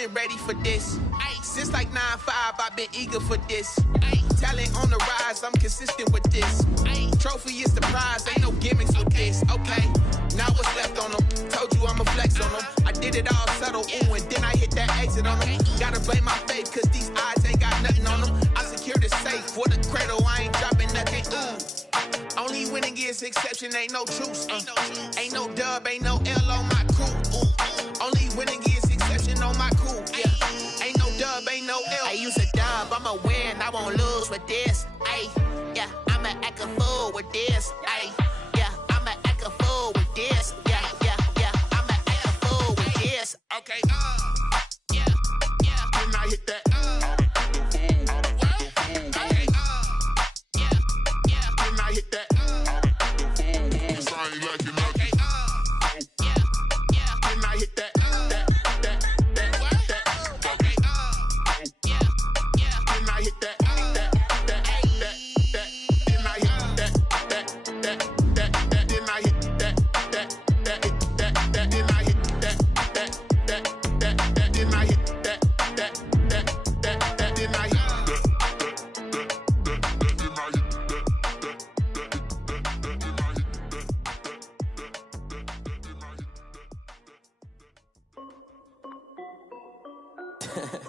been ready for this. Since like 9-5, I've been eager for this. Talent on the rise, I'm consistent with this. Trophy is the prize, ain't no gimmicks with this. Okay, now what's left on them? Told you I'ma flex on them. I did it all subtle, ooh, and then I hit that exit on them. Gotta blame my faith, cause these eyes ain't got nothing on them. I secure the safe for the cradle, I ain't dropping nothing, ooh. Only winning is exception, ain't no truce. Ain't no dub, ain't no L on my crew. Only winning is exception on my crew. Yeah, ain't no dub, ain't no L. I use a dub, I'ma win, I won't lose with this. Ay, yeah, I'ma act a fool with this. Ay, yeah, I'ma act a fool with this. Yeah, yeah, yeah, I'ma act a fool with this. Okay, yeah, yeah. When I hit that, okay, yeah, yeah. When I hit that.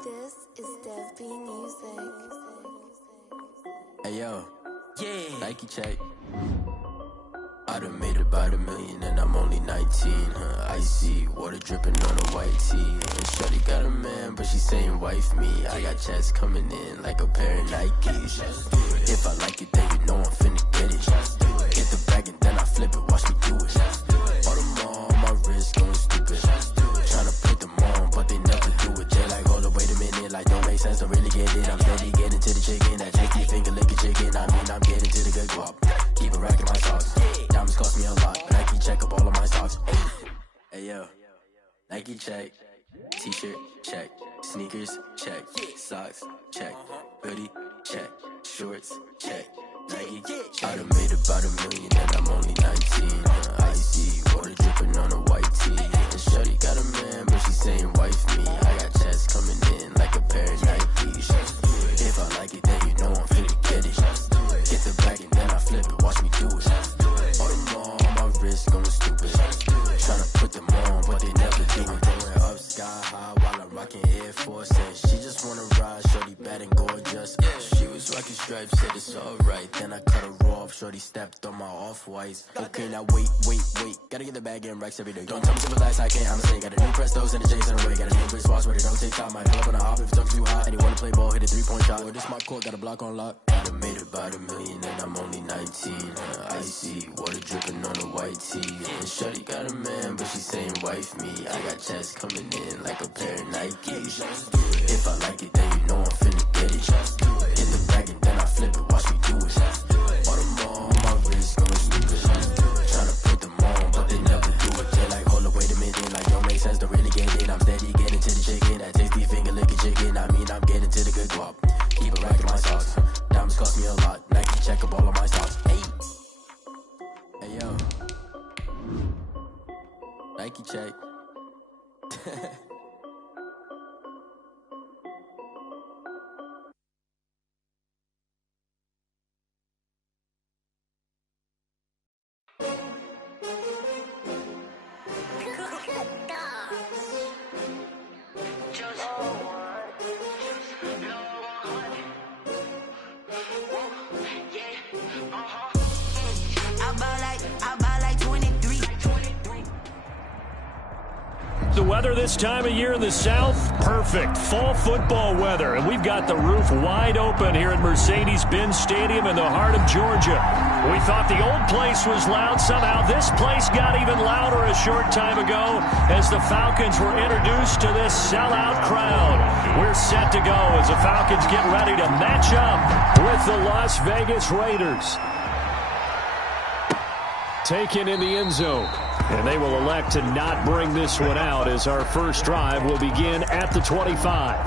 This is Dev B Music. Hey yo, yeah, Nike check. I done made about $1 million and I'm only 19. Icy water dripping on a white tee. And shorty got a man, but she saying wife me. I got checks coming in like a pair of Nikes. If I like it, then you know I'm finna get it. Get the bag and then I flip it, watch me do it. All them on my wrist going stupid. Tryna put them on, but they never do it. They like, hold up, wait a minute, like don't make sense, don't really get it. I'm steady getting to the chicken, that tasty finger licking chicken. I mean, I'm getting to the good guap. Keep it racking my socks. Diamonds cost me a lot, but Nike check up all of my socks. Hey yo, Nike check. T-shirt check. Sneakers check. Socks check. Hoodie check. Shorts check. Nike. I done made about $1 million and I'm only 19. Icy water dripping on a white tee. And shorty got a man, but she saying wife me. I got checks coming in like a pair of Nikes. If I like it, then you know I'm finna get it. Get the bag and then I flip it, watch me do it. All them on my wrist going stupid. Tryna put them on, but they never do it. Going up sky high while I'm rocking Air Force. And she just wanna ride, shorty bad and gorgeous. She was rocking stripes, said it's alright. Then I cut her off, shorty stepped on my off-whites. Okay, now wait. Gotta get the bag and racks every day. Don't tell me simple last I can't, I'ma say. Got a new Prestos and the J's in the way. Got a new Chris Foss, but it don't take time. I pull up on the hop if it's too hot. And you wanna play ball, hit a 3-point shot. Or this my court, got a block on lock. I done made about $1 million and I'm only 19. Icy water dripping on a white tee. And shorty got a man, but she saying wife me. I got checks coming in like a pair of Nikes. If I like it, then you know I'm finna get it. Hit the bag and then I flip it, watch me do it. All them on my wrist going stupid. Tryna put them on, but they never do it. They like, hold up, wait a minute, like don't make sense, don't really get it. I'm steady getting to the chicken, that tasty finger licking chicken. I mean, I'm getting to the good guap. Keep it racking my socks. Diamonds cost me a lot. Nike check up all of my stocks. Hey yo, Nike check. The weather this time of year in the South, perfect. Fall football weather. And we've got the roof wide open here at Mercedes-Benz Stadium in the heart of Georgia. We thought the old place was loud. Somehow this place got even louder a short time ago as the Falcons were introduced to this sellout crowd. We're set to go as the Falcons get ready to match up with the Las Vegas Raiders. Taken in the end zone. And they will elect to not bring this one out as our first drive will begin at the 25.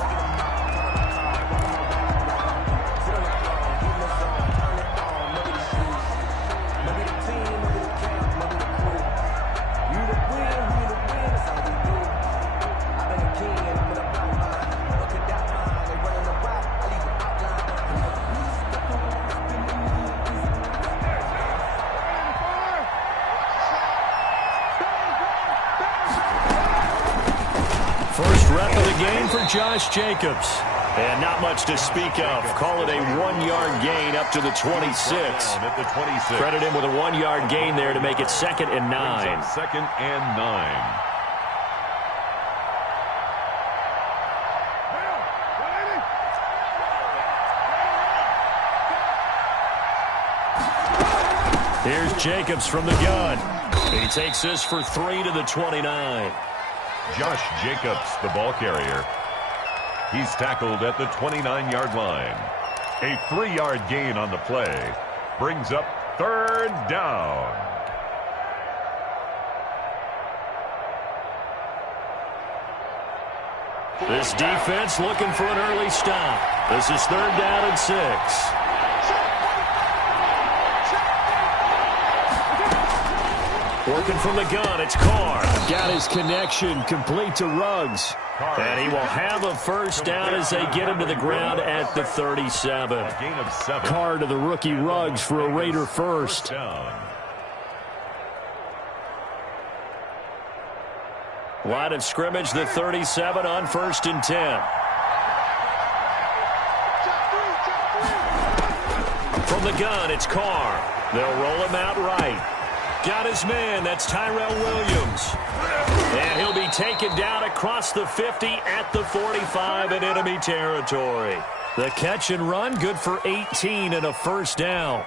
rep of the game for Josh Jacobs. And not much to speak of. Call it a 1-yard gain up to the 26. Credit him with a 1-yard gain there to make it 2nd and 9. 2nd and 9. Here's Jacobs from the gun. He takes this for 3 to the 29. Josh Jacobs, the ball carrier. He's tackled at the 29-yard line. A 3-yard gain on the play brings up 3rd down. This defense looking for an early stop. This is 3rd down and 6. Working from the gun, it's Carr. Got his connection, complete to Ruggs. And he will have a 1st down as they get him to the ground at the 37. A gain of 7. Carr to the rookie Ruggs for a Raider 1st. Line of scrimmage, the 37 on 1st and 10. From the gun, it's Carr. They'll roll him out right. Got his man. That's Tyrell Williams. And he'll be taken down across the 50 at the 45 in enemy territory. The catch and run, good for 18 and a 1st down.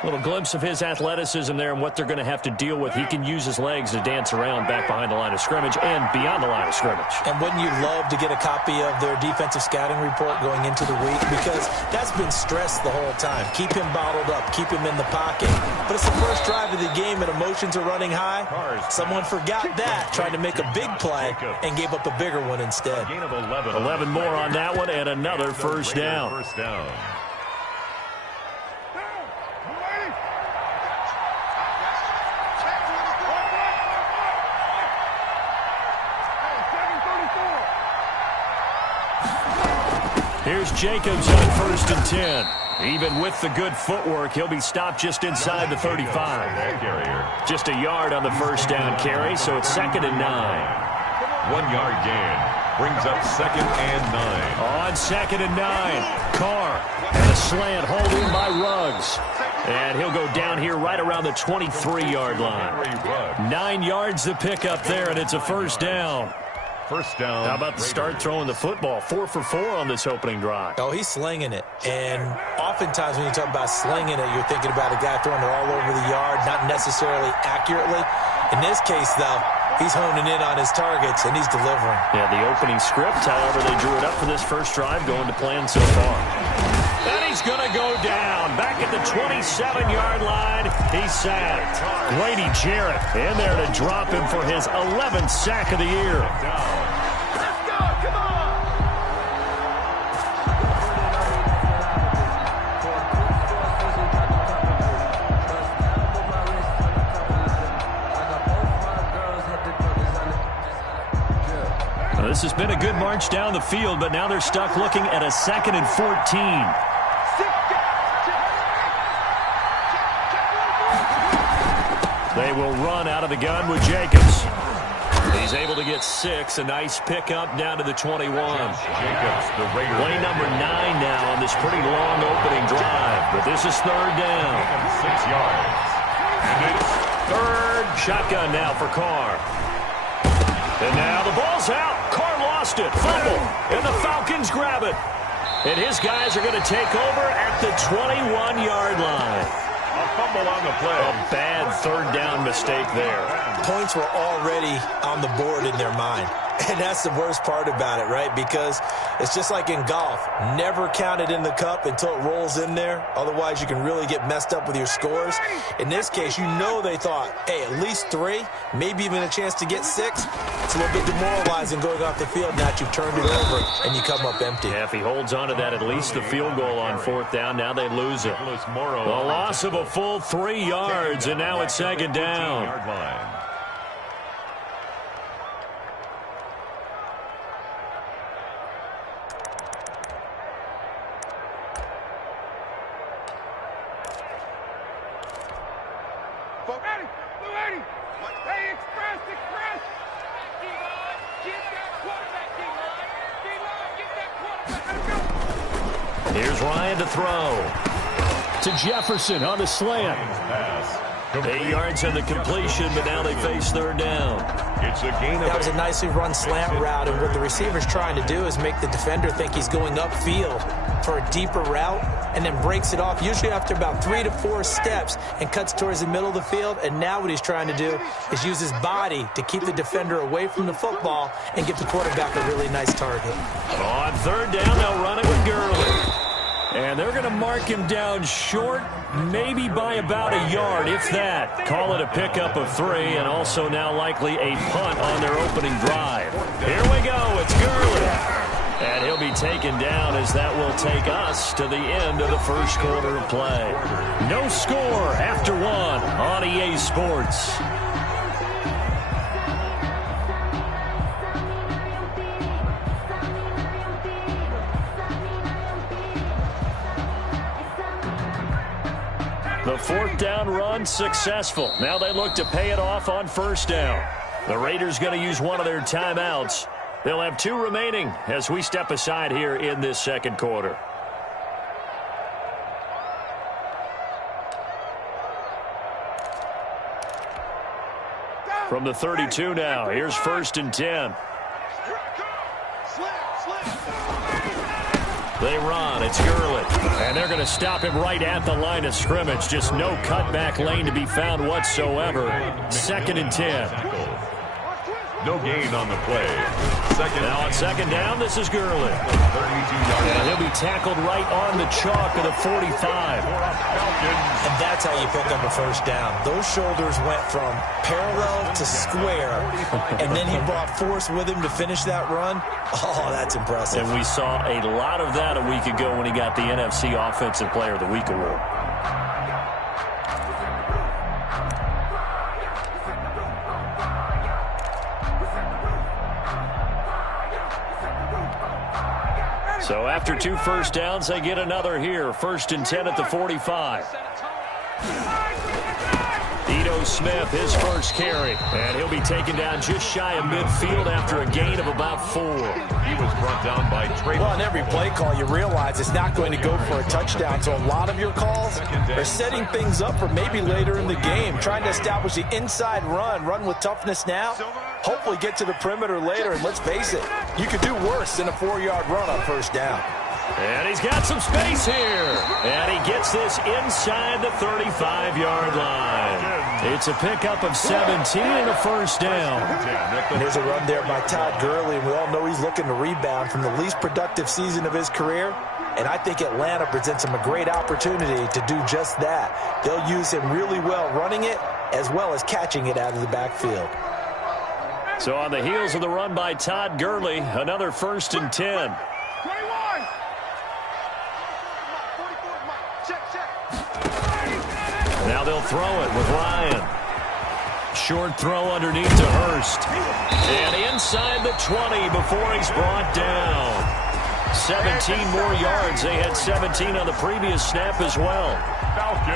A little glimpse of his athleticism there and what they're going to have to deal with. He can use his legs to dance around back behind the line of scrimmage and beyond the line of scrimmage. And wouldn't you love to get a copy of their defensive scouting report going into the week? Because that's been stressed the whole time. Keep him bottled up. Keep him in the pocket. But it's the first drive of the game and emotions are running high. Someone forgot that, tried to make a big play and gave up a bigger one instead. Gain of 11. 11 more on that one and another 1st down. 1st down. Here's Jacobs on 1st and 10. Even with the good footwork, he'll be stopped just inside the 35. Just a yard on the 1st down carry, so it's 2nd and 9. 1-yard gain brings up 2nd and 9. On 2nd and 9, Carr and a slant holding by Ruggs. And he'll go down here right around the 23-yard line. 9 yards to pick up there, and it's a 1st down. 1st down. How about the start throwing the football? 4 for 4 on this opening drive. Oh, he's slinging it. And oftentimes when you talk about slinging it, you're thinking about a guy throwing it all over the yard, not necessarily accurately. In this case, though, he's honing in on his targets, and he's delivering. Yeah, the opening script, however, they drew it up for this first drive, going to plan so far. And he's going to go down. Back at the 27-yard line, he's sacked. Grady Jarrett in there to drop him for his 11th sack of the year. Let's go, come on! This has been a good march down the field, but now they're stuck looking at a 2nd and 14. They will run out of the gun with Jacobs. He's able to get 6. A nice pickup down to the 21. Jacobs, the Raider. Play number 9 now on this pretty long opening drive. But this is 3rd down. 6 yards. And it's 3rd shotgun now for Carr. And now the ball's out. Carr lost it. Fumble. And the Falcons grab it. And his guys are going to take over at the 21-yard line. a fumble on the play. A bad 3rd down mistake there. Points were already on the board in their mind. And that's the worst part about it, right? Because it's just like in golf. Never count it in the cup until it rolls in there. Otherwise, you can really get messed up with your scores. In this case, you know they thought, hey, at least 3, maybe even a chance to get 6. It's a little bit demoralizing going off the field. Now you've turned it over and you come up empty. Yeah, if he holds on to that, at least the field goal on 4th down. Now they lose it. A loss of a full 3 yards, and now it's 2nd down. Here's Ryan to throw. To Jefferson on the slant. 8 yards on the completion, but now they face third down. It's a gain of That was a nicely run slant route, and what the receiver's trying to do is make the defender think he's going upfield for a deeper route, and then breaks it off, usually after about 3 to 4 steps, and cuts towards the middle of the field. And now what he's trying to do is use his body to keep the defender away from the football and give the quarterback a really nice target. On third down, they'll run it with Gurley. And they're going to mark him down short, maybe by about a yard, if that. Call it a pickup of 3, and also now likely a punt on their opening drive. Here we go. It's Gurley. And he'll be taken down, as that will take us to the end of the first quarter of play. No score after 1 on EA Sports. The fourth down run successful. Now they look to pay it off on first down. The Raiders going to use one of their timeouts. They'll have 2 remaining as we step aside here in this second quarter. From the 32 now, here's 1st and 10. They run. It's Gurley. And they're going to stop him right at the line of scrimmage. Just no cutback lane to be found whatsoever. 2nd and 10. No gain on the play. Now on second down, this is Gurley. And he'll be tackled right on the chalk of the 45. And that's how you pick up a first down. Those shoulders went from parallel to square, and then he brought force with him to finish that run. Oh, that's impressive. And we saw a lot of that a week ago when he got the NFC Offensive Player of the Week award. So after 2 first downs, they get another here. 1st and 10 at the 45. Ito Smith, his first carry. And he'll be taken down just shy of midfield after a gain of about 4. He was brought down by Trey. Well, on every play call, you realize it's not going to go for a touchdown. So a lot of your calls are setting things up for maybe later in the game, trying to establish the inside run with toughness now. Hopefully get to the perimeter later, and let's face it, you could do worse than a 4-yard run on first down. And he's got some space here. And he gets this inside the 35-yard line. It's a pickup of 17 and a first down. And there's a run there by Todd Gurley, and we all know he's looking to rebound from the least productive season of his career. And I think Atlanta presents him a great opportunity to do just that. They'll use him really well running it as well as catching it out of the backfield. So on the heels of the run by Todd Gurley, another 1st and 10. Now they'll throw it with Ryan. Short throw underneath to Hurst. And inside the 20 before he's brought down. 17 more yards. They had 17 on the previous snap as well.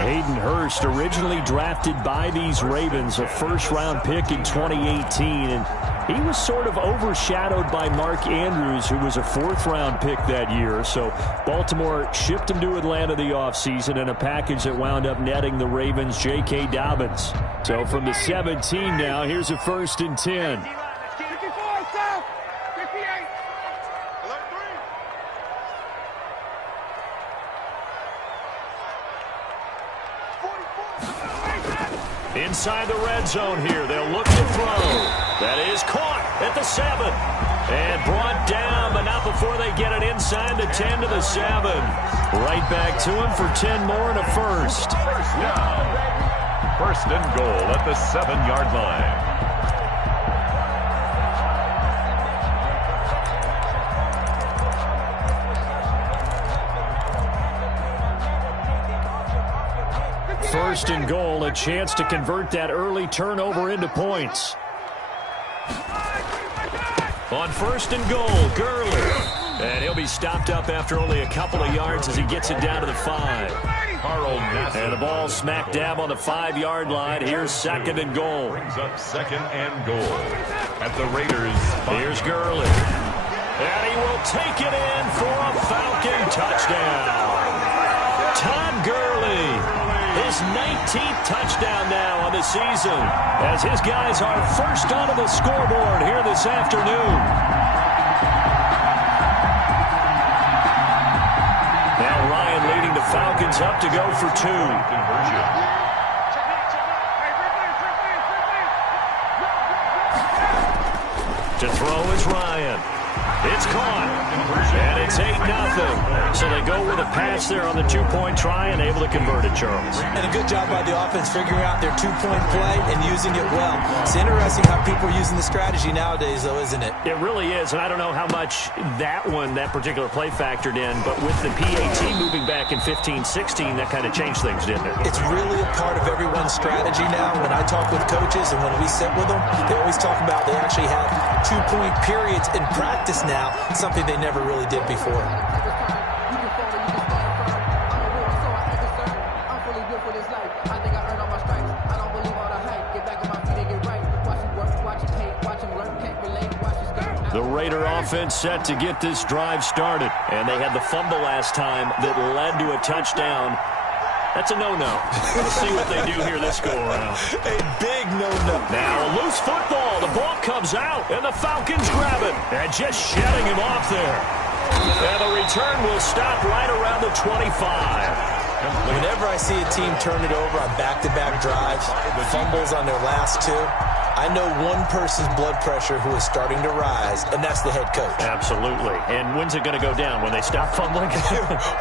Hayden Hurst, originally drafted by these Ravens, a first-round pick in 2018. And he was sort of overshadowed by Mark Andrews, who was a 4th-round pick that year. So Baltimore shipped him to Atlanta the offseason in a package that wound up netting the Ravens J.K. Dobbins. So from the 17 now, here's a 1st and 10. Inside the red zone here, they'll look to throw. That is caught at the 7. And brought down, but not before they get it inside the 10 to the 7. Right back to him for 10 more and a first. First down. 1st and goal at the 7-yard line. First and goal, a chance to convert that early turnover into points. On 1st and goal, Gurley. And he'll be stopped up after only a couple of yards as he gets it down to the 5. And the ball smack dab on the 5-yard line. Here's 2nd and goal. Brings up 2nd and goal at the Raiders. Here's Gurley. And he will take it in for a Falcon touchdown. Todd Gurley, his 19th touchdown now on the season, as his guys are first onto the scoreboard here this afternoon. Now Ryan leading the Falcons up to go for 2. To throw is Ryan. It's caught, and it's 8-0. So they go with a pass there on the 2-point try and able to convert it, Charles. And a good job by the offense figuring out their 2-point play and using it well. It's interesting how people are using the strategy nowadays, though, isn't it? It really is, and I don't know how much that particular play factored in, but with the PAT moving back in 15-16, that kind of changed things, didn't it? It's really a part of everyone's strategy now. When I talk with coaches and when we sit with them, they always talk about they actually have 2-point periods in practice now, something they never really did before. The Raider offense set to get this drive started, and they had the fumble last time that led to a touchdown. That's a no-no. We'll see what they do here this go-around. A big no-no. Now a loose football. The ball comes out, and the Falcons grab it. And just shedding him off there. And the return will stop right around the 25. Whenever I see a team turn it over on back-to-back drives, fumbles on their last 2, I know one person's blood pressure who is starting to rise, and that's the head coach. Absolutely. And when's it going to go down? When they stop fumbling?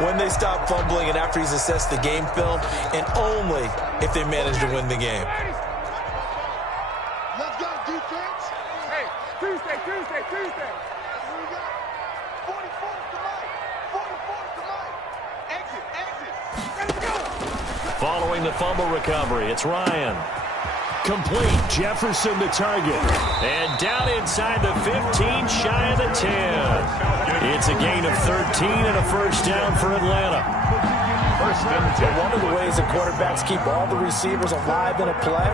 When they stop fumbling and after he's assessed the game film, and only if they manage to win the game. Let's go, defense. Hey, Tuesday. We got 44 tonight. Exit. Let's go. Following the fumble recovery, it's Ryan. Complete. Jefferson the target. And down inside the 15, shy of the 10. It's a gain of 13 and a first down for Atlanta. One of the ways that quarterbacks keep all the receivers alive in a play,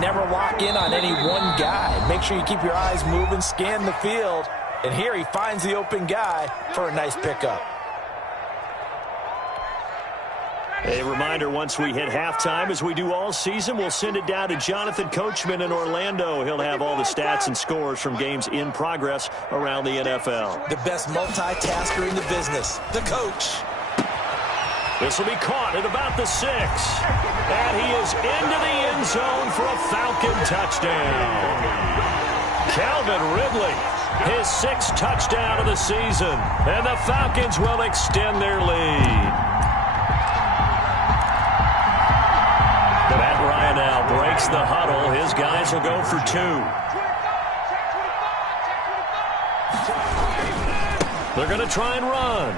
never lock in on any one guy. Make sure you keep your eyes moving, scan the field. And here he finds the open guy for a nice pickup. A reminder, once we hit halftime, as we do all season, we'll send it down to Jonathan Coachman in Orlando. He'll have all the stats and scores from games in progress around the NFL. The best multitasker in the business, the coach. This will be caught at about the 6. And he is into the end zone for a Falcon touchdown. Calvin Ridley, his 6th touchdown of the season. And the Falcons will extend their lead. Matt Ryan now breaks the huddle. His guys will go for 2. They're going to try and run.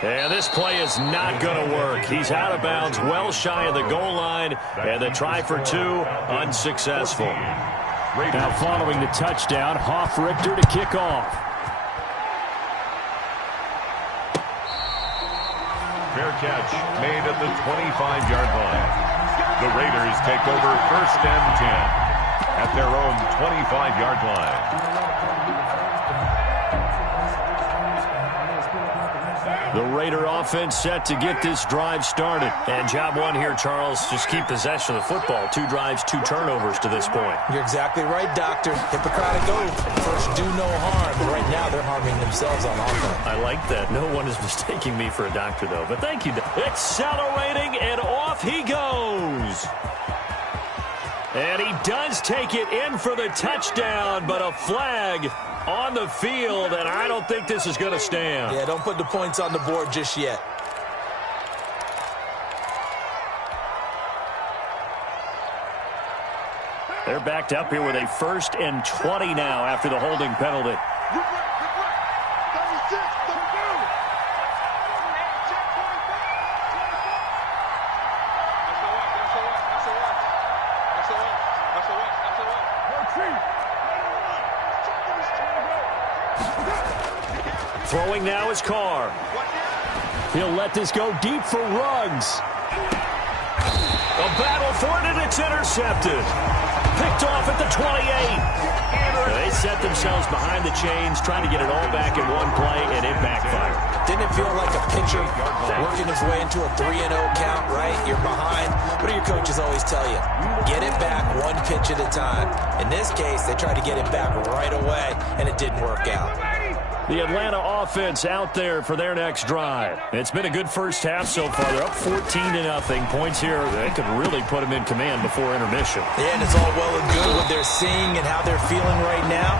And this play is not going to work. He's out of bounds, well shy of the goal line. And the try for 2, unsuccessful. Now following the touchdown, Hoff-Richter to kick off. Fair catch made at the 25-yard line. The Raiders take over 1st and 10 at their own 25-yard line. The Raider offense set to get this drive started. And job 1 here, Charles, just keep possession of the football. 2 drives, 2 turnovers to this point. You're exactly right, Doctor. Hippocratic oath. First, do no harm. But right now, they're harming themselves on offense. I like that. No one is mistaking me for a doctor, though. But thank you. Accelerating, and off he goes. And he does take it in for the touchdown, but a flag on the field, and I don't think this is going to stand. Yeah, don't put the points on the board just yet. They're backed up here with a 1st and 20 now after the holding penalty. Throwing now is Carr. He'll let this go deep for Ruggs. A battle for it, and it's intercepted. Picked off at the 28. They set themselves behind the chains, trying to get it all back in one play, and it backfired. Didn't it feel like a pitcher working his way into a 3-0 count, right? You're behind. What do your coaches always tell you? Get it back one pitch at a time. In this case, they tried to get it back right away, and it didn't work out. The Atlanta offense out there for their next drive. It's been a good first half so far. They're up 14-0. Points here, they could really put them in command before intermission. Yeah, and it's all well and good what they're seeing and how they're feeling right now.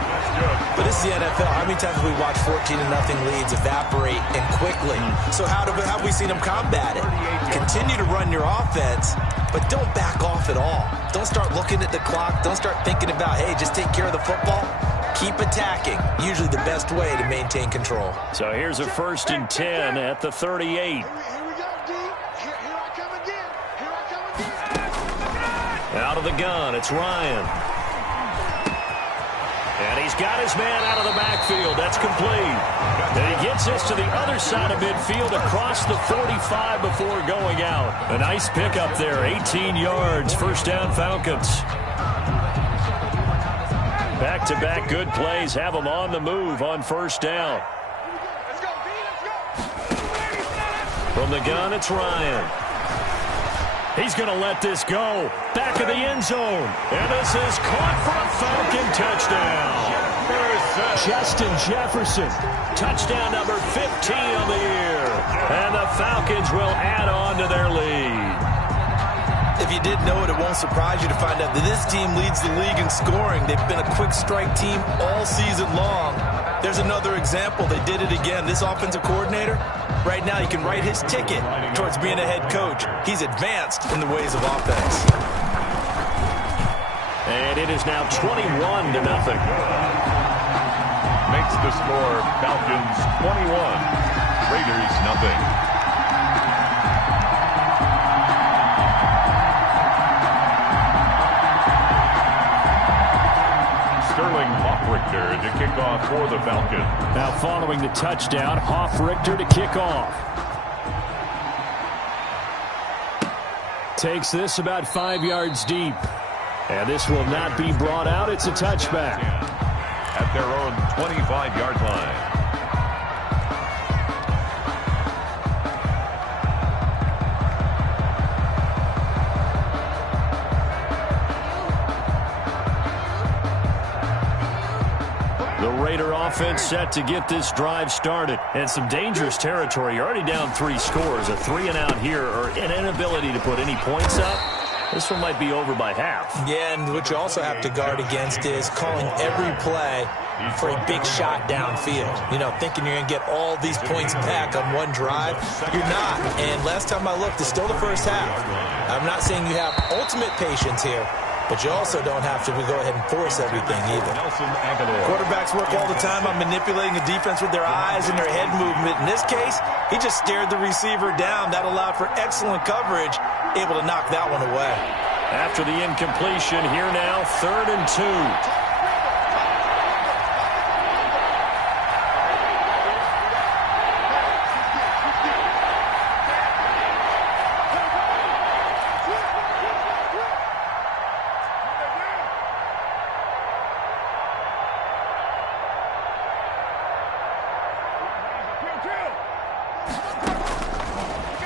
But this is the NFL. How many times have we watched 14-0 leads evaporate and quickly? So how have we seen them combat it? Continue to run your offense, but don't back off at all. Don't start looking at the clock. Don't start thinking about, hey, just take care of the football. Keep attacking. Usually the best way to maintain control. So here's a 1st and 10 at the 38. Here we go, D. Here I come again. Here I come again. Out of the gun, it's Ryan. And he's got his man out of the backfield. That's complete. And he gets this to the other side of midfield across the 45 before going out. A nice pickup there, 18 yards, 1st down Falcons. Back-to-back good plays have them on the move on 1st down. Let's go, D. Let's go. From the gun, it's Ryan. He's going to let this go. Back of the end zone. And this is caught for a Falcon touchdown. Justin Jefferson. Touchdown number 15 on the year. And the Falcons will add on to their lead. If you didn't know it, it won't surprise you to find out that this team leads the league in scoring. They've been a quick strike team all season long. There's another example. They did it again. This offensive coordinator, right now, he can write his ticket towards being a head coach. He's advanced in the ways of offense. And it is now 21-0. Makes the score Falcons 21, Raiders nothing. Richter to kick off for the Falcons. Now following the touchdown, Richter to kick off. Takes this about 5 yards deep. And this will not be brought out. It's a touchback. At their own 25-yard line. Offense set to get this drive started. And some dangerous territory. You're already down 3 scores. A 3-and-out here or an inability to put any points up. This one might be over by half. Yeah, and what you also have to guard against is calling every play for a big shot downfield. You know, thinking you're going to get all these points back on one drive. You're not. And last time I looked, it's still the first half. I'm not saying you have ultimate patience here, but you also don't have to go ahead and force everything either. Quarterbacks work all the time on manipulating the defense with their eyes and their head movement. In this case, he just stared the receiver down. That allowed for excellent coverage, able to knock that one away. After the incompletion, here now, 3rd and 2.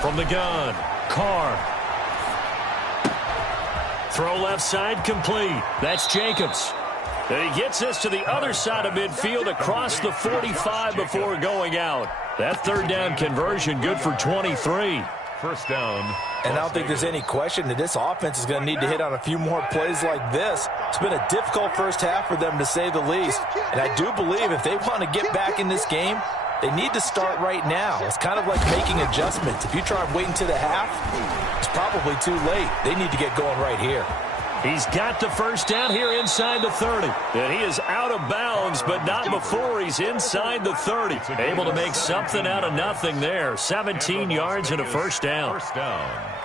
From the gun, Carr. Throw left side complete. That's Jacobs. And he gets this to the other side of midfield across the 45 before going out. That 3rd down conversion good for 23. 1st down. And I don't think there's any question that this offense is going to need to hit on a few more plays like this. It's been a difficult first half for them, to say the least. And I do believe if they want to get back in this game, they need to start right now. It's kind of like making adjustments. If you try waiting to the half, it's probably too late. They need to get going right here. He's got the 1st down here inside the 30. And he is out of bounds, but not before he's inside the 30. Able to make something out of nothing there. 17 yards and a 1st down. 1st down.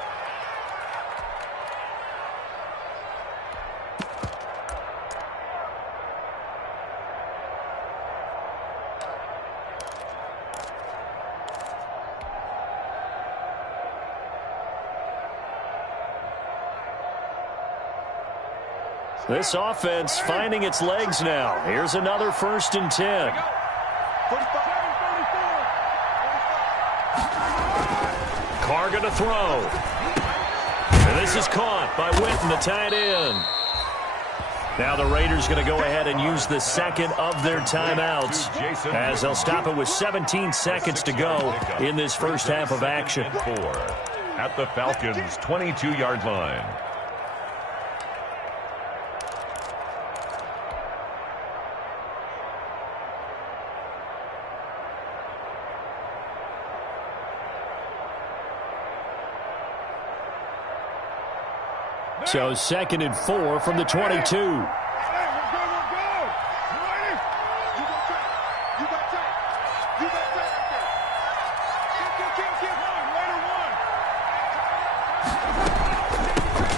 This offense finding its legs now. Here's another 1st and 10. Carr going to throw. And this is caught by Witten, the tight end. Now the Raiders going to go ahead and use the second of their timeouts as they'll stop it with 17 seconds to go in this first half of action. At the Falcons' 22-yard line. So 2nd and 4 from the 22.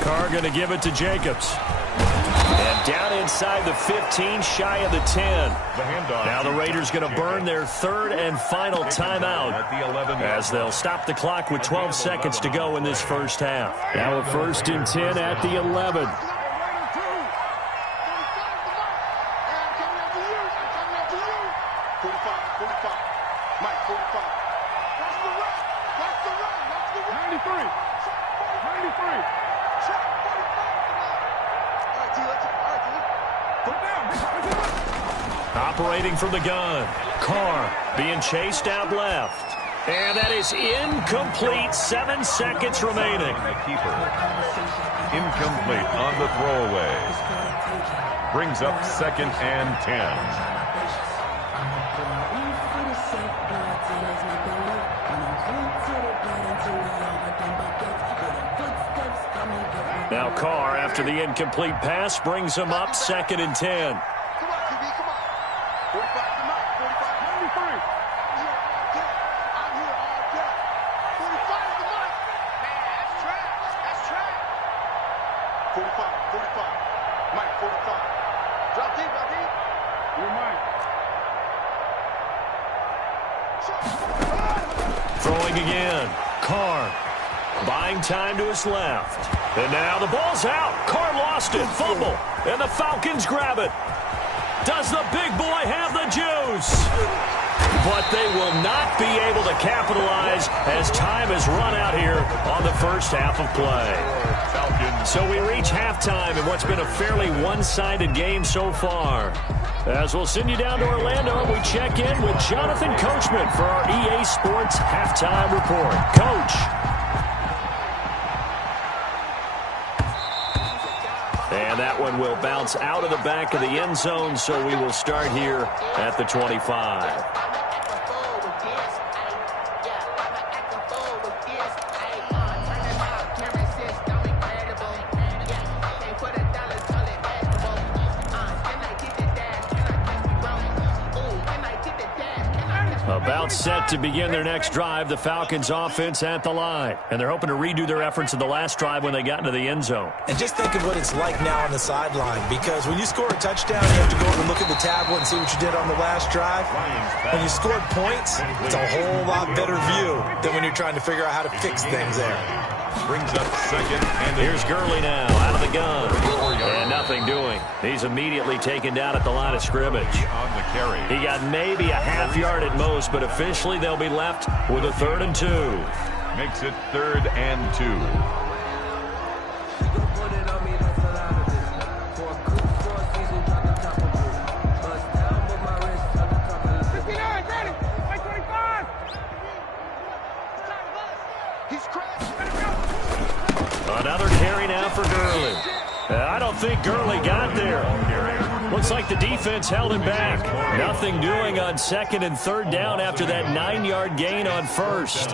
Carr going to give it to Jacobs. And down inside the 15, shy of the 10. Now the Raiders going to burn their 3rd and final timeout as they'll stop the clock with 12 seconds to go in this first half. Now a 1st and 10 at the 11. Operating from the gun. Carr being chased out left. And that is incomplete. 7 seconds remaining. The keeper. Incomplete on the throwaway. Brings up 2nd and 10. Now Carr, after the incomplete pass, brings him up 2nd and 10. Throwing again. Carr buying time to his left. And now the ball's out. Carr lost it. Fumble. And the Falcons grab it. Does the big boy have the juice? But they will not be able to capitalize as time has run out here on the first half of play. So we reach halftime in what's been a fairly one-sided game so far. As we'll send you down to Orlando, we check in with Jonathan Coachman for our EA Sports Halftime Report. Coach. And that one will bounce out of the back of the end zone, so we will start here at the 25. About set to begin their next drive, the Falcons offense at the line. And they're hoping to redo their efforts in the last drive when they got into the end zone. And just think of what it's like now on the sideline, because when you score a touchdown, you have to go over and look at the tablet and see what you did on the last drive. When you scored points, it's a whole lot better view than when you're trying to figure out how to fix things there. Brings up 2nd and here's Gurley now out of the gun. And nothing doing. He's immediately taken down at the line of scrimmage. on the carry. He got maybe a half yard at most, but officially they'll be left with a 3rd and 2. Makes it 3rd and 2. Another carry now for Gurley. I don't think Gurley got there. Looks like the defense held him back. Nothing doing on 2nd and 3rd down after that 9-yard gain on 1st.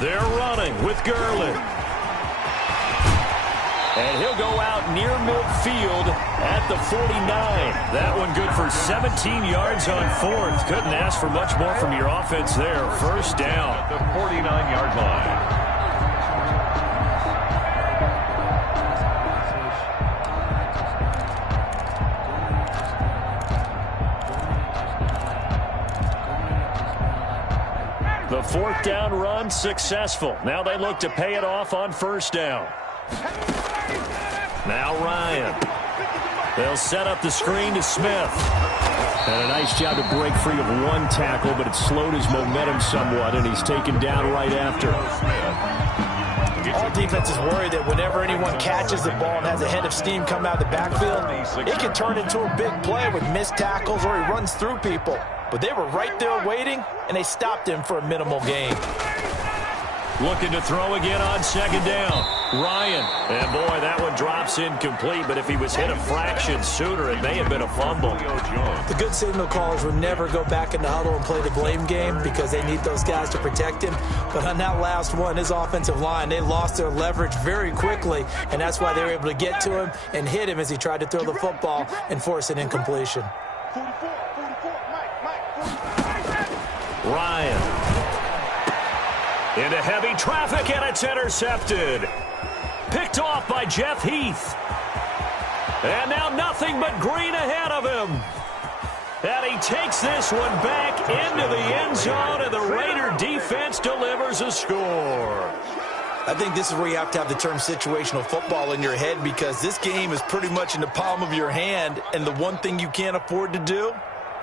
They're running with Gurley. And he'll go out near midfield at the 49. That one good for 17 yards on 4th. Couldn't ask for much more from your offense there. 1st down. At the 49-yard line. The 4th down run successful. Now they look to pay it off on 1st down. Now Ryan. They'll set up the screen to Smith. And a nice job to break free of one tackle, but it slowed his momentum somewhat, and he's taken down right after. All defenses worry that whenever anyone catches the ball and has a head of steam come out of the backfield, it can turn into a big play with missed tackles or he runs through people. But they were right there waiting, and they stopped him for a minimal gain. Looking to throw again on second down. Ryan. And, boy, that one drops incomplete, but if he was hit a fraction sooner, it may have been a fumble. The good signal callers will never go back in the huddle and play the blame game because they need those guys to protect him. But on that last one, his offensive line, they lost their leverage very quickly, and that's why they were able to get to him and hit him as he tried to throw the football and force an incompletion. Ryan. Into heavy traffic, and it's intercepted. Picked off by Jeff Heath. And now nothing but green ahead of him. And he takes this one back into the end zone, and the Raider defense delivers a score. I think this is where you have to have the term situational football in your head because this game is pretty much in the palm of your hand, and the one thing you can't afford to do,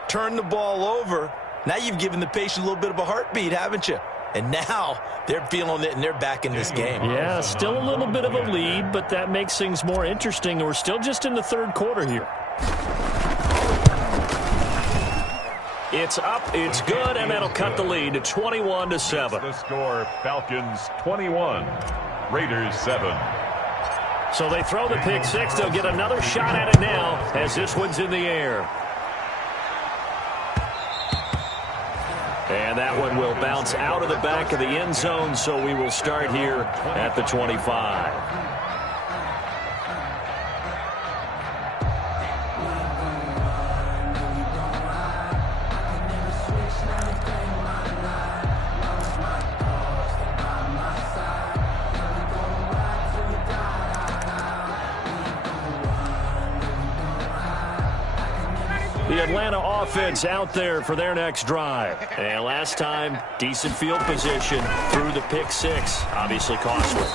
turn the ball over. Now you've given the patient a little bit of a heartbeat, haven't you? And now they're feeling it, and they're back in this game. Yeah, still a little bit of a lead, but that makes things more interesting. We're still just in the third quarter here. It's up, it's good, and that'll cut the lead to 21-7. The score, Falcons 21, Raiders 7. So they throw the pick six. They'll get another shot at it now as this one's in the air. And that one will bounce out of the back of the end zone, so we will start here at the 25. The Atlanta offense out there for their next drive. And last time, decent field position through the pick six. Obviously costly.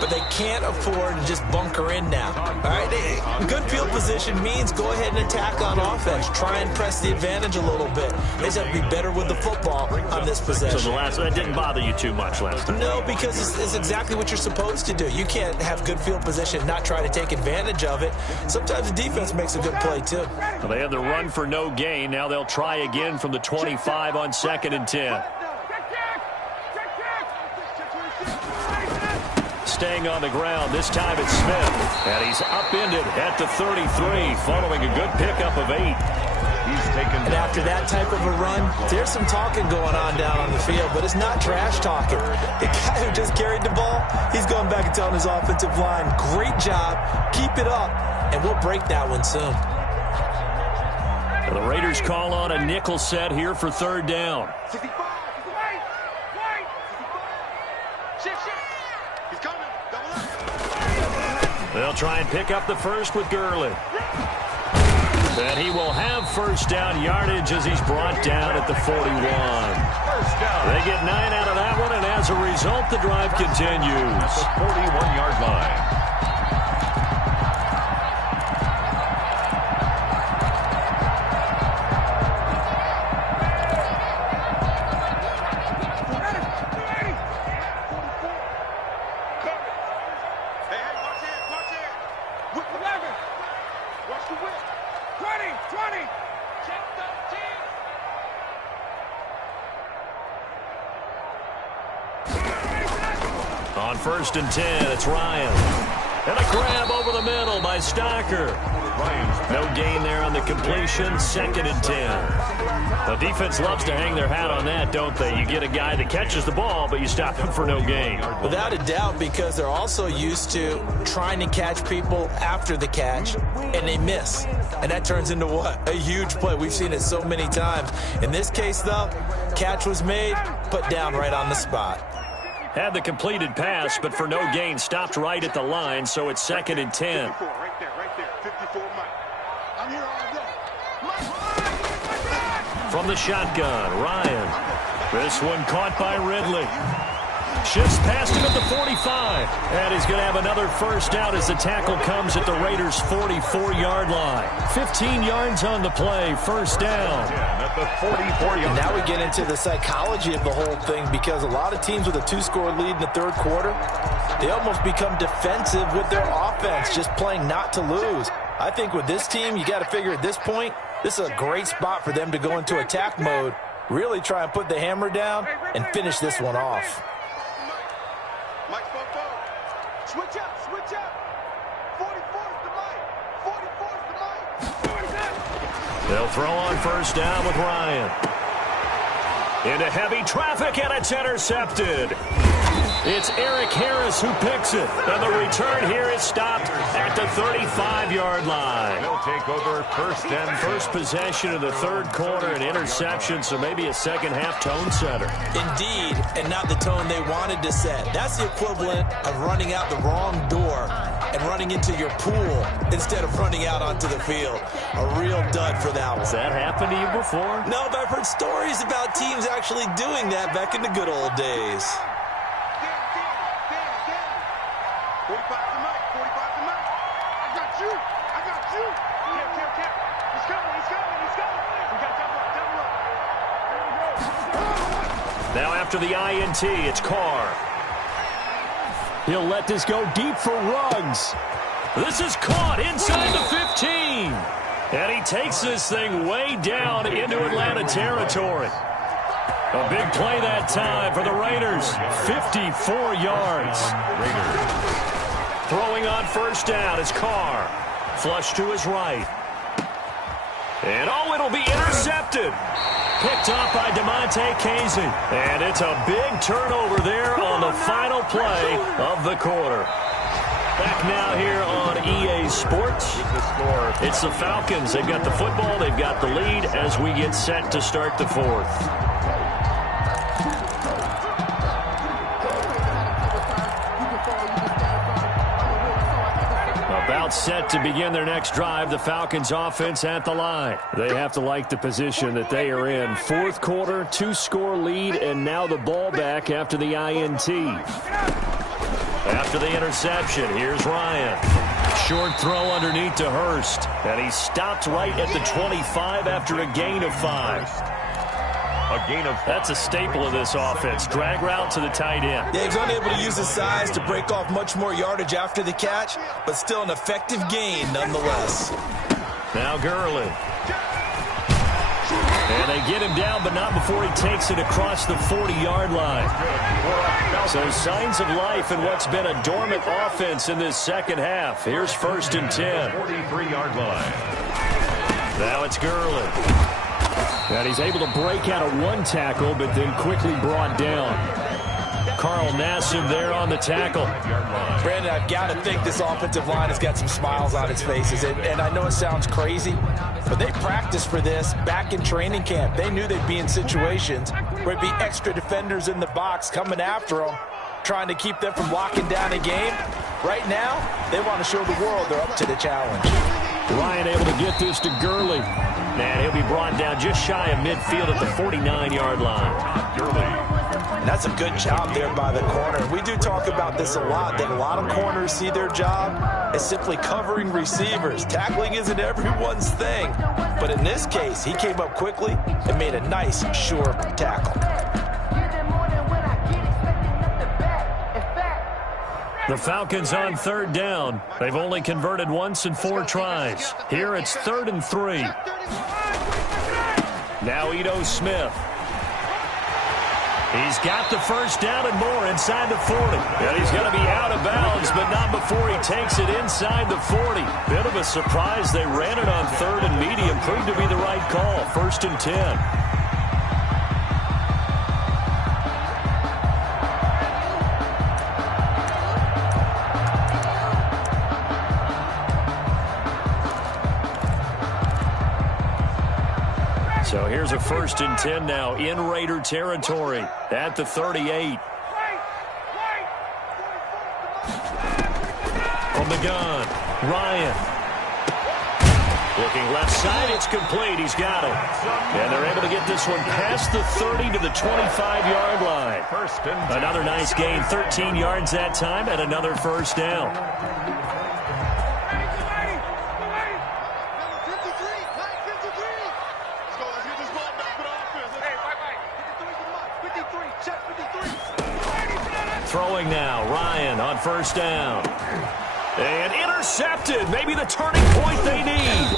But they can't afford to just bunker in now. All right, good field position means go ahead and attack on offense. Try and press the advantage a little bit. They just have to be better with the football on this possession. So that didn't bother you too much last time? No, because it's exactly what you're supposed to do. You can't have good field position and not try to take advantage of it. Sometimes the defense makes a good play, too. Well, they had the run for no gain. Now they'll try again from the 25 on 2nd and 10. Staying on the ground, this time it's Smith. And he's upended at the 33, following a good pickup of 8. He's taken. And after that type of a run, there's some talking going on down on the field, but it's not trash talking. The guy who just carried the ball, he's going back and telling his offensive line, great job, keep it up, and we'll break that one soon. The Raiders call on a nickel set here for 3rd down. They'll try and pick up the first with Gurley. And he will have first down yardage as he's brought down at the 41. They get 9 out of that one, and as a result, the drive continues. At the 41-yard line. On 1st and 10, it's Ryan. And a grab over the middle by Stocker. No gain there on the completion, 2nd and 10. The defense loves to hang their hat on that, don't they? You get a guy that catches the ball, but you stop him for no gain. Without a doubt, because they're also used to trying to catch people after the catch, and they miss. And that turns into what? A huge play. We've seen it so many times. In this case, though, catch was made, put down right on the spot. Had the completed pass, but for no gain, stopped right at the line, so it's 2nd and 10. Right there, 54 Mike. I'm here all day. From the shotgun, Ryan. This one caught by Ridley. Shifts past him at the 45. And he's going to have another first down as the tackle comes at the Raiders' 44-yard line. 15 yards on the play, first down. At the 44-yard. Now we get into the psychology of the whole thing, because a lot of teams with a 2-score lead in the third quarter, they almost become defensive with their offense, just playing not to lose. I think with this team, you got to figure at this point, this is a great spot for them to go into attack mode, really try and put the hammer down and finish this one off. Switch up, switch up. 44's the mic. 44's the mic. They'll throw on first down with Ryan. Into heavy traffic, and it's intercepted. It's Eric Harris who picks it. And the return here is stopped at the 35-yard line. They'll take over first possession of the third quarter, an interception, so maybe a second-half tone setter. Indeed, and not the tone they wanted to set. That's the equivalent of running out the wrong door and running into your pool instead of running out onto the field. A real dud for that one. Has that happened to you before? No, but I've heard stories about teams actually doing that back in the good old days. 45's the mic. 45's the mic. I got you. I got you. Cap. He's coming. We got double up. Now after the INT, it's Carr. He'll let this go deep for Ruggs. This is caught inside the 15. And he takes this thing way down into Atlanta territory. A big play that time for the Raiders. 54 yards. Raiders. Throwing on first down is Carr. Flush to his right. And it'll be intercepted. Picked off by DeMonte Casey. And it's a big turnover there on the final play of the quarter. Back now here on EA Sports. It's the Falcons. They've got the football. They've got the lead as we get set to start the fourth. About set to begin their next drive, the Falcons offense at the line. They have to like the position that they are in. Fourth quarter, 2-score lead, and now the ball back after the INT. After the interception, here's Ryan. Short throw underneath to Hurst. And he stopped right at the 25 after a gain of 5. That's a staple of this offense. Drag route to the tight end. Yeah, he's unable to use his size to break off much more yardage after the catch, but still an effective gain nonetheless. Now Gurley. And they get him down, but not before he takes it across the 40-yard line. So signs of life in what's been a dormant offense in this second half. Here's first and 10. 43-yard line. Now it's Gurley. And he's able to break out of one tackle, but then quickly brought down. Carl Nassib there on the tackle. Brandon, I've got to think this offensive line has got some smiles on its faces. And I know it sounds crazy, but they practiced for this back in training camp. They knew they'd be in situations where it'd be extra defenders in the box coming after them, trying to keep them from locking down a game. Right now, they want to show the world they're up to the challenge. Ryan able to get this to Gurley. And he'll be brought down just shy of midfield at the 49-yard line. Gurley. And that's a good job there by the corner. We do talk about this a lot, that a lot of corners see their job as simply covering receivers. Tackling isn't everyone's thing. But in this case, he came up quickly and made a nice, sure tackle. The Falcons on third down. They've only converted once in 4 tries. Here it's 3rd and 3. Now Ito Smith. He's got the first down and more inside the 40. And he's going to be out of bounds, but not before he takes it inside the 40. Bit of a surprise. They ran it on 3rd and medium. Proved to be the right call. 1st and 10. So here's a 1st and 10 now in Raider territory at the 38. From the gun, Ryan. Looking left side, it's complete. He's got it. And they're able to get this one past the 30 to the 25-yard line. Another nice gain, 13 yards that time, and another first down. Throwing now, Ryan on first down. And intercepted. Maybe the turning point they need.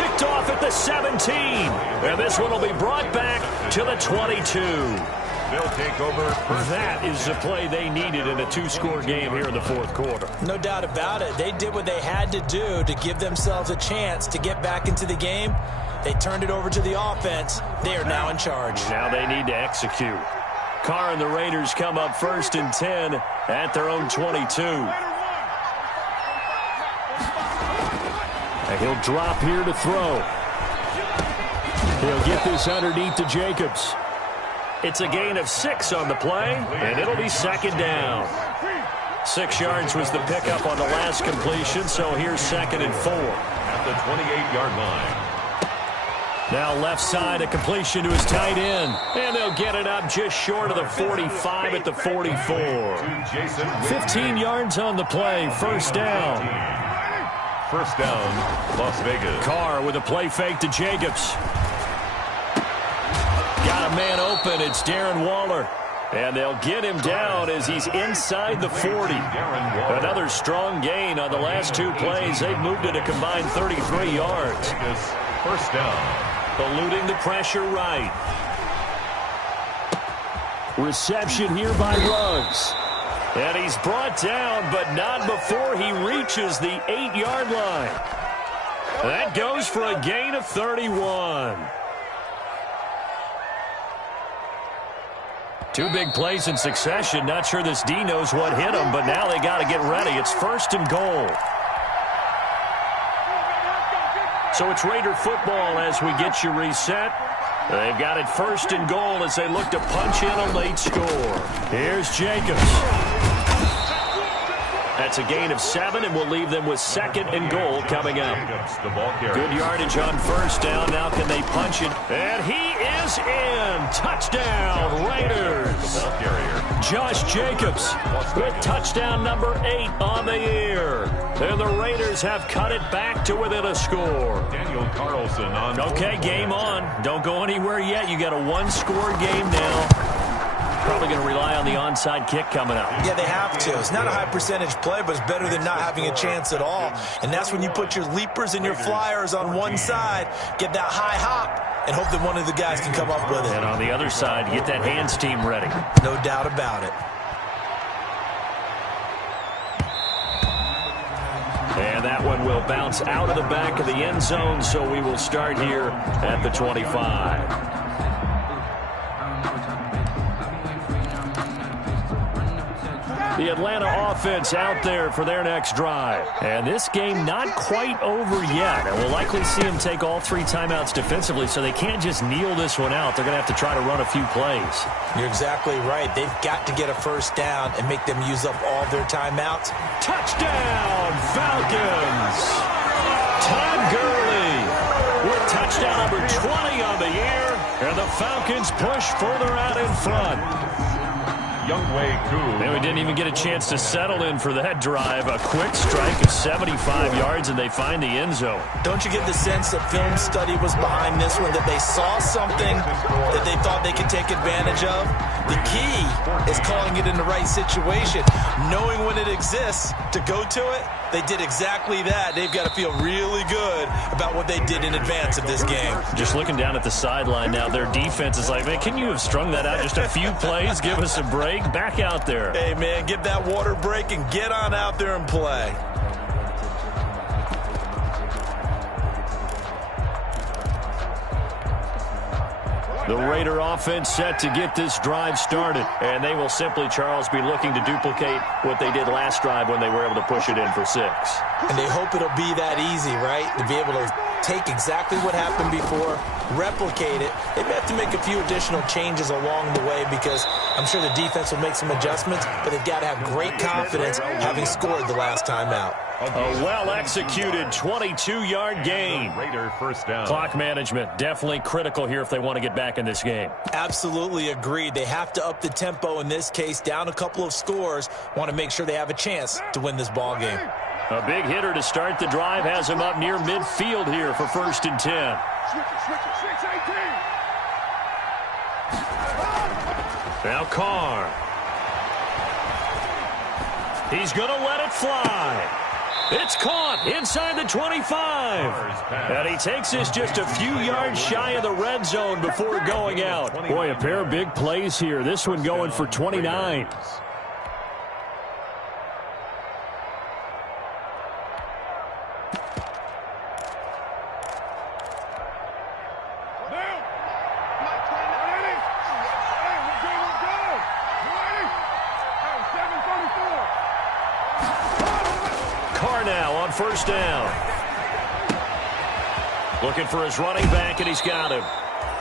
Picked off at the 17. And this one will be brought back to the 22. They'll take over. That is the play they needed in a two-score game here in the fourth quarter. No doubt about it. They did what they had to do to give themselves a chance to get back into the game. They turned it over to the offense. They are now in charge. Now they need to execute. Carr and the Raiders come up 1st and 10 at their own 22. And he'll drop here to throw. He'll get this underneath to Jacobs. It's a gain of 6 on the play, and it'll be second down. 6 yards was the pickup on the last completion, so here's 2nd and 4. At the 28-yard line. Now left side, a completion to his tight end. And they'll get it up just short of the 45 at the 44. 15 yards on the play, first down. First down, Las Vegas. Carr with a play fake to Jacobs. Got a man open, it's Darren Waller. And they'll get him down as he's inside the 40. Another strong gain on the last 2 plays. They've moved it a combined 33 yards. First down. Eluding the pressure right. Reception here by Ruggs. And he's brought down, but not before he reaches the 8-yard line. That goes for a gain of 31. 2 big plays in succession. Not sure this D knows what hit him, but now they got to get ready. It's 1st and goal. So it's Raider football as we get you reset. They've got it 1st and goal as they look to punch in a late score. Here's Jacobs. That's a gain of 7, and we'll leave them with 2nd and goal coming up. Good yardage on first down. Now can they punch it? And he is in. Touchdown, Raiders. Josh Jacobs with touchdown number 8 on the year. And the Raiders have cut it back to within a score. Daniel Carlson on. Okay, game on. Don't go anywhere yet. You got a 1-score game now. Probably going to rely on the onside kick coming up. Yeah, they have to. It's not a high percentage play, but it's better than not having a chance at all. And that's when you put your leapers and your flyers on one side, get that high hop, and hope that one of the guys can come up with it. And on the other side, get that hands team ready. No doubt about it. And that one will bounce out of the back of the end zone, so we will start here at the 25. The Atlanta offense out there for their next drive. And this game not quite over yet. And we'll likely see them take all 3 timeouts defensively, so they can't just kneel this one out. They're going to have to try to run a few plays. You're exactly right. They've got to get a first down and make them use up all their timeouts. Touchdown, Falcons! Todd Gurley with touchdown number 20 on the year. And the Falcons push further out in front. And we didn't even get a chance to settle in for that drive. A quick strike of 75 yards, and they find the end zone. Don't you get the sense that film study was behind this one, that they saw something that they thought they could take advantage of? The key is calling it in the right situation, knowing when it exists to go to it. They did exactly that. They've got to feel really good about what they did in advance of this game. Just looking down at the sideline now, their defense is like, man, can you have strung that out just a few plays? Give us a break. Back out there. Hey, man, give that water break and get on out there and play. The Raider offense set to get this drive started. And they will simply, Charles, be looking to duplicate what they did last drive when they were able to push it in for 6. And they hope it'll be that easy, right? To be able to take exactly what happened before, replicate it. They may have to make a few additional changes along the way because I'm sure the defense will make some adjustments, but they've got to have great confidence having scored the last time out. A well-executed 22-yard gain. Raider first down. Clock management definitely critical here if they want to get back in this game. Absolutely agreed. They have to up the tempo in this case, down a couple of scores. Want to make sure they have a chance to win this ball game. A big hitter to start the drive has him up near midfield here for 1st and 10. Switch it, 6-18. Now Carr. He's going to let it fly. It's caught inside the 25. And he takes this just a few yards shy of the red zone before going out. Boy, a pair of big plays here. This one going for 29. First down. Looking for his running back, and he's got him.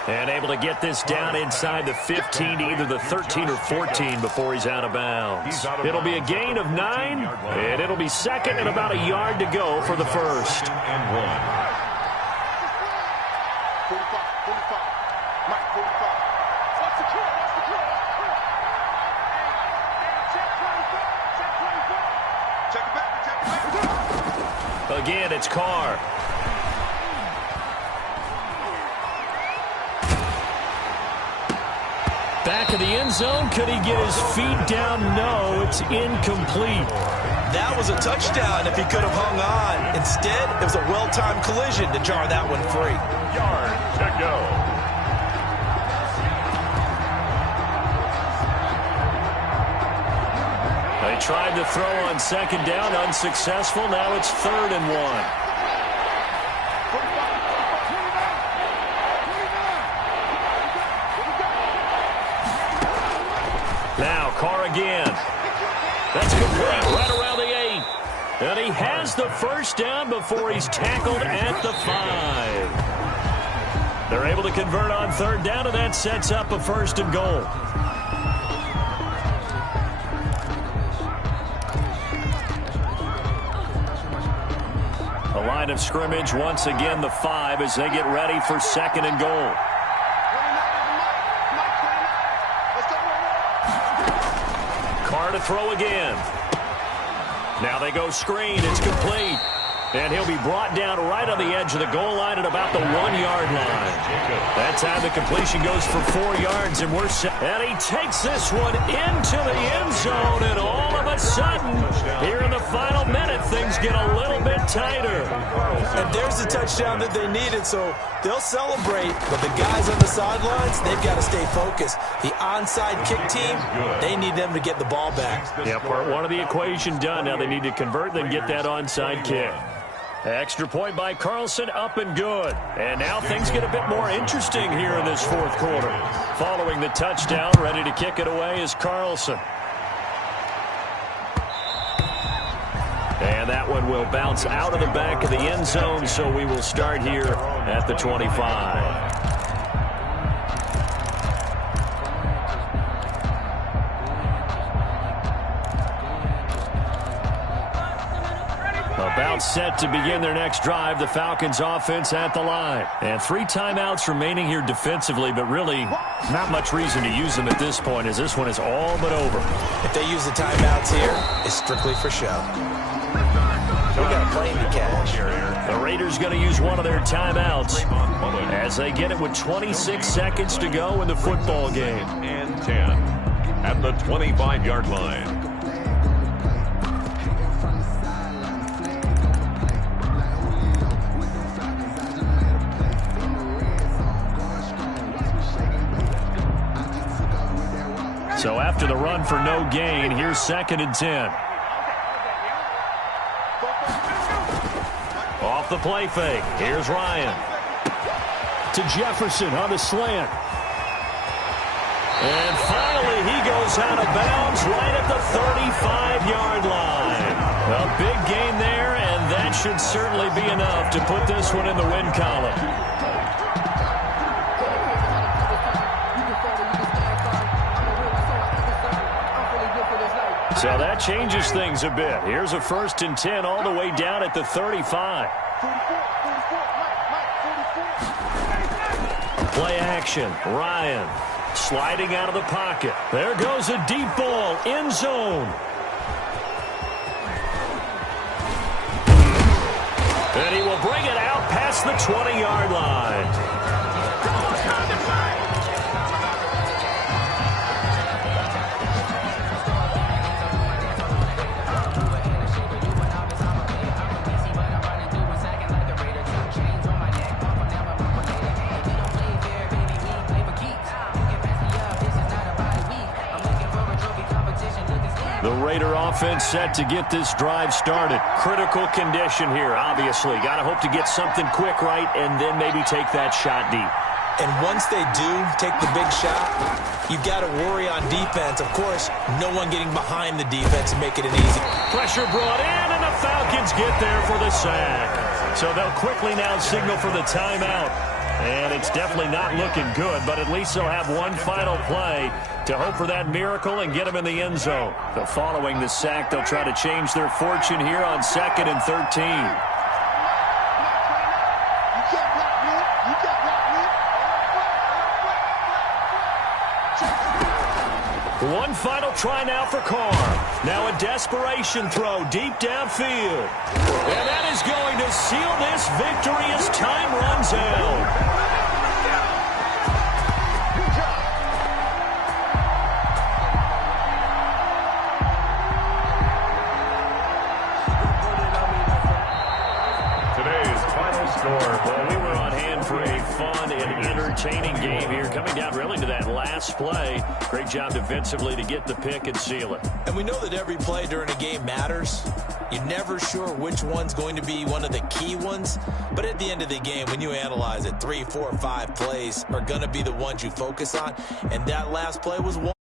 And able to get this down inside the 15 to either the 13 or 14 before he's out of bounds. It'll be a gain of 9, and it'll be second and about a yard to go for the first. 45, 45. Mike, 45. What's the call? Check it back. Again, it's Carr. Back in the end zone. Could he get his feet down? No, it's incomplete. That was a touchdown if he could have hung on. Instead, it was a well-timed collision to jar that one free. Yard to go. They tried to throw on 2nd down, unsuccessful. Now it's 3rd and 1. Now Carr again. That's complete right around the 8. And he has the first down before he's tackled at the 5. They're able to convert on 3rd down, and that sets up a 1st and goal. Line of scrimmage once again the 5 as they get ready for 2nd and goal. Carr to throw again. Now they go screen. It's complete. And he'll be brought down right on the edge of the goal line at about the 1-yard line. That time the completion goes for 4 yards, and we're set. And he takes this one into the end zone, and all of a sudden, here in the final minute, things get a little bit tighter. And there's the touchdown that they needed, so they'll celebrate. But the guys on the sidelines, they've got to stay focused. The onside kick team, they need them to get the ball back. Yeah, part 1 of the equation done. Now they need to convert, then get that onside kick. Extra point by Carlson, up and good. And now things get a bit more interesting here in this 4th quarter. Following the touchdown, ready to kick it away is Carlson. And that one will bounce out of the back of the end zone, so we will start here at the 25. About set to begin their next drive, the Falcons offense at the line. And 3 timeouts remaining here defensively, but really not much reason to use them at this point as this one is all but over. If they use the timeouts here, it's strictly for show. We got a plane to catch. The Raiders going to use one of their timeouts as they get it with 26 seconds to go in the football game. And 10 at the 25-yard line. So after the run for no gain, here's 2nd and 10. Off the play fake. Here's Ryan. To Jefferson on the slant. And finally, he goes out of bounds right at the 35-yard line. A big gain there, and that should certainly be enough to put this one in the win column. So that changes things a bit. Here's a 1st and 10 all the way down at the 35. Play action. Ryan sliding out of the pocket. There goes a deep ball. End zone. And he will bring it out past the 20-yard line. The Raider offense set to get this drive started. Critical condition here, obviously. Got to hope to get something quick right and then maybe take that shot deep. And once they do take the big shot, you've got to worry on defense. Of course, no one getting behind the defense and making it easy. Pressure brought in, and the Falcons get there for the sack. So they'll quickly now signal for the timeout. And it's definitely not looking good, but at least they'll have one final play to hope for that miracle and get them in the end zone. So following the sack, they'll try to change their fortune here on 2nd and 13. One final try now for Carr. Now a desperation throw deep downfield. And that is going to seal this victory as time runs out. Well, we were on hand for a fun and entertaining game here, coming down really to that last play. Great job defensively to get the pick and seal it. And we know that every play during a game matters. You're never sure which one's going to be one of the key ones. But at the end of the game, when you analyze it, 3, 4, 5 plays are going to be the ones you focus on. And that last play was one.